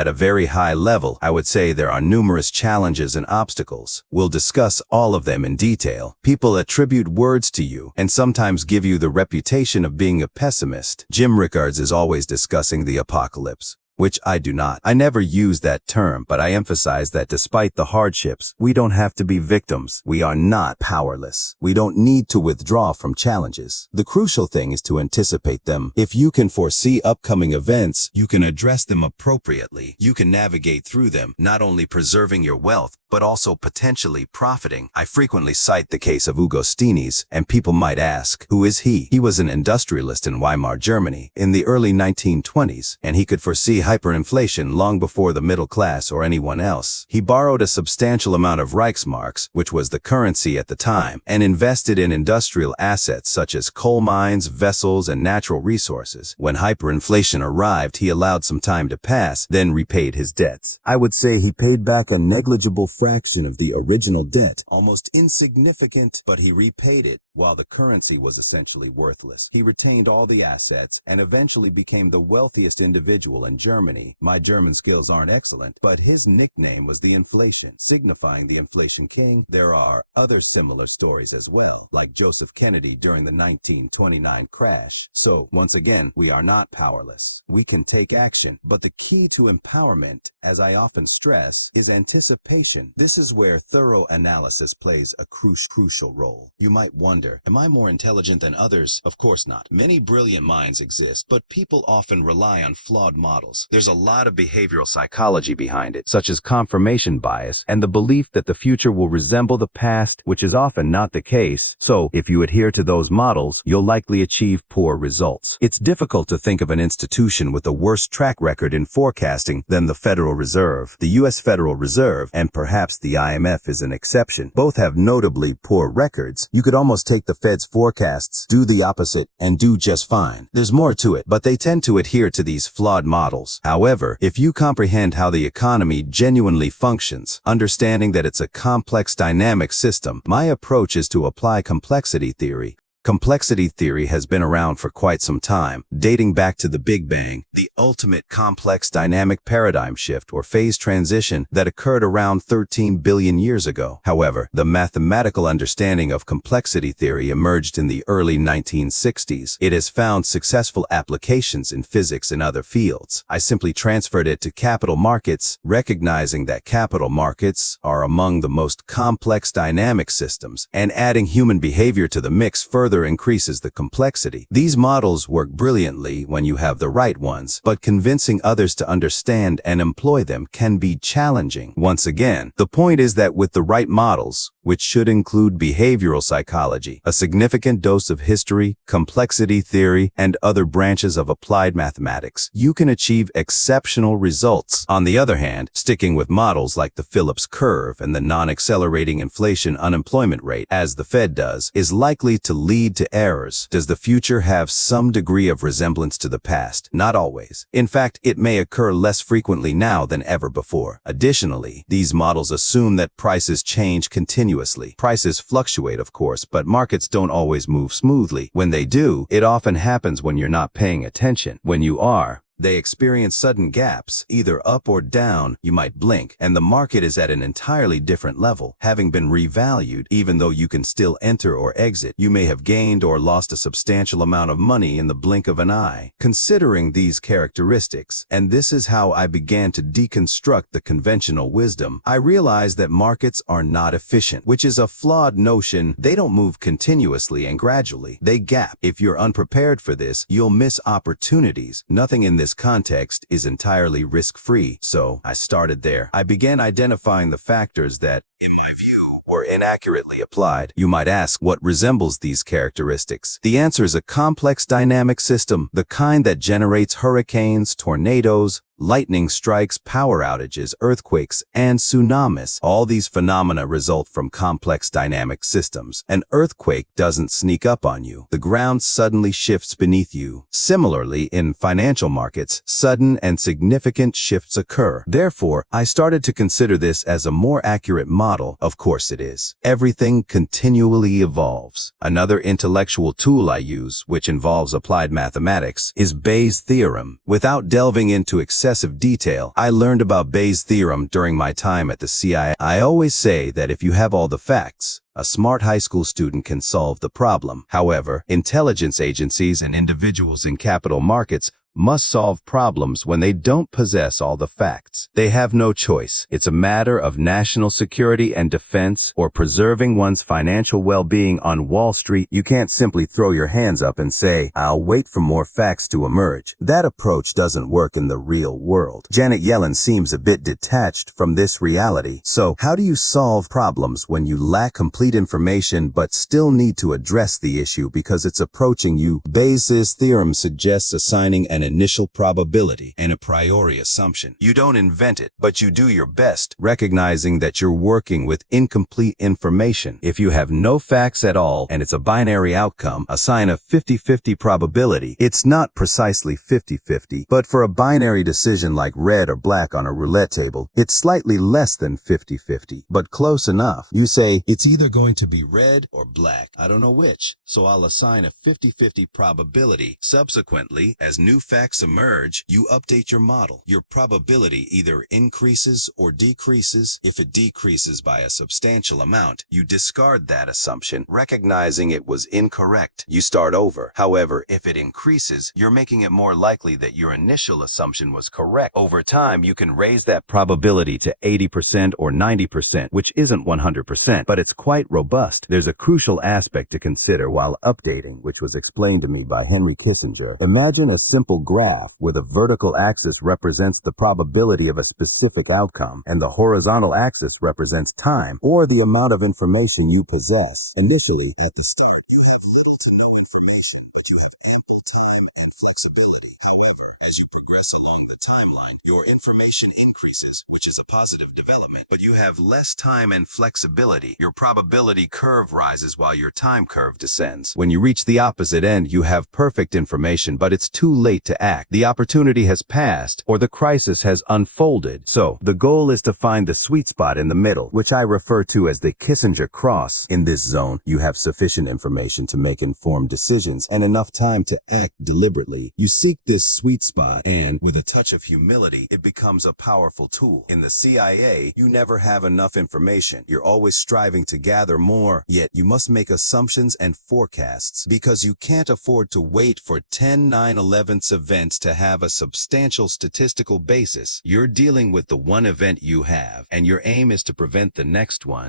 At a very high level, I would say there are numerous challenges and obstacles. We'll discuss all of them in detail. People attribute words to you and sometimes give you the reputation of being a pessimist. Jim Rickards is always discussing the apocalypse, which I do not. I never use that term, but I emphasize that despite the hardships, we don't have to be victims. We are not powerless. We don't need to withdraw from challenges. The crucial thing is to anticipate them. If you can foresee upcoming events, you can address them appropriately. You can navigate through them, not only preserving your wealth, but also potentially profiting. I frequently cite the case of Augustinus, and people might ask, who is he? He was an industrialist in Weimar, Germany, in the early 1920s, and he could foresee hyperinflation long before the middle class or anyone else. He borrowed a substantial amount of Reichsmarks, which was the currency at the time, and invested in industrial assets such as coal mines, vessels, and natural resources. When hyperinflation arrived, he allowed some time to pass, then repaid his debts. I would say he paid back a negligible fraction of the original debt, almost insignificant, but he repaid it while the currency was essentially worthless. He retained all the assets and eventually became the wealthiest individual in Germany. My German skills aren't excellent, but his nickname was the Inflation, signifying the Inflation King. There are other similar stories as well, like Joseph Kennedy during the 1929 crash. So, once again, we are not powerless. We can take action, but the key to empowerment, as I often stress, is anticipation. This is where thorough analysis plays a crucial role. You might wonder, am I more intelligent than others? Of course not. Many brilliant minds exist, but people often rely on flawed models. There's a lot of behavioral psychology behind it, such as confirmation bias and the belief that the future will resemble the past, which is often not the case. So, if you adhere to those models, you'll likely achieve poor results. It's difficult to think of an institution with a worse track record in forecasting than the Federal Reserve. The U.S. Federal Reserve, and perhaps the IMF is an exception, both have notably poor records. You could almost take the Fed's forecasts, do the opposite, and do just fine. There's more to it, but they tend to adhere to these flawed models. However, if you comprehend how the economy genuinely functions, understanding that it's a complex dynamic system, my approach is to apply complexity theory. Complexity theory has been around for quite some time, dating back to the Big Bang, the ultimate complex dynamic paradigm shift or phase transition that occurred around 13 billion years ago. However, the mathematical understanding of complexity theory emerged in the early 1960s. It has found successful applications in physics and other fields. I simply transferred it to capital markets, recognizing that capital markets are among the most complex dynamic systems, and adding human behavior to the mix further increases the complexity. These models work brilliantly when you have the right ones, but convincing others to understand and employ them can be challenging. Once again, the point is that with the right models, which should include behavioral psychology, a significant dose of history, complexity theory, and other branches of applied mathematics, you can achieve exceptional results. On the other hand, sticking with models like the Phillips curve and the non-accelerating inflation unemployment rate, as the Fed does, is likely to lead to errors. Does the future have some degree of resemblance to the past? Not always. In fact, it may occur less frequently now than ever before. Additionally, these models assume that prices change continuously. Prices fluctuate, of course, but markets don't always move smoothly. When they do, it often happens when you're not paying attention. When you are, they experience sudden gaps, either up or down. You might blink, and the market is at an entirely different level, having been revalued. Even though you can still enter or exit, you may have gained or lost a substantial amount of money in the blink of an eye. Considering these characteristics, and this is how I began to deconstruct the conventional wisdom, I realized that markets are not efficient, which is a flawed notion. They don't move continuously and gradually. They gap. If you're unprepared for this, you'll miss opportunities. Nothing in this context is entirely risk-free, so I started there. I began identifying the factors that, in my view, were inaccurately applied. You might ask, what resembles these characteristics? The answer is a complex dynamic system, the kind that generates hurricanes, tornadoes, lightning strikes, power outages, earthquakes, and tsunamis. All these phenomena result from complex dynamic systems. An earthquake doesn't sneak up on you. The ground suddenly shifts beneath you. Similarly, in financial markets, sudden and significant shifts occur. Therefore, I started to consider this as a more accurate model. Of course it is. Everything continually evolves. Another intellectual tool I use, which involves applied mathematics, is Bayes' theorem. Without delving into excessive excessive detail. I learned about Bayes' theorem during my time at the CIA. I always say that if you have all the facts, a smart high school student can solve the problem. However, intelligence agencies and individuals in capital markets must solve problems when they don't possess all the facts. They have no choice. It's a matter of national security and defense or preserving one's financial well-being on Wall Street. You can't simply throw your hands up and say, "I'll wait for more facts to emerge." That approach doesn't work in the real world. Janet Yellen seems a bit detached from this reality. So, how do you solve problems when you lack complete information but still need to address the issue because it's approaching you? Bayes' theorem suggests assigning an initial probability and a priori assumption. You don't invent it, but you do your best, recognizing that you're working with incomplete information. If you have no facts at all and it's a binary outcome, assign a 50-50 probability. It's not precisely 50-50, but for a binary decision like red or black on a roulette table, it's slightly less than 50-50, but close enough. You say, it's either going to be red or black. I don't know which, so I'll assign a 50-50 probability. Subsequently, as new facts emerge, you update your model. Your probability either increases or decreases. If it decreases by a substantial amount, you discard that assumption, recognizing it was incorrect. You start over. However, if it increases, you're making it more likely that your initial assumption was correct. Over time, you can raise that probability to 80% or 90%, which isn't 100%, but it's quite robust. There's a crucial aspect to consider while updating, which was explained to me by Henry Kissinger. Imagine a simple graph where the vertical axis represents the probability of a specific outcome and the horizontal axis represents time or the amount of information you possess. Initially, at the start, you have little to no information, but you have ample time and flexibility. However, as you progress along the timeline, your information increases, which is a positive development, but you have less time and flexibility. Your probability curve rises while your time curve descends. When you reach the opposite end, you have perfect information, but it's too late to act. The opportunity has passed or the crisis has unfolded. So, the goal is to find the sweet spot in the middle, which I refer to as the Kissinger cross. In this zone, you have sufficient information to make informed decisions and enough time to act deliberately. You seek this sweet spot and, with a touch of humility, it becomes a powerful tool. In the CIA, you never have enough information. You're always striving to gather more, yet you must make assumptions and forecasts because you can't afford to wait for 10 9/11 events to have a substantial statistical basis. You're dealing with the one event you have, and your aim is to prevent the next one.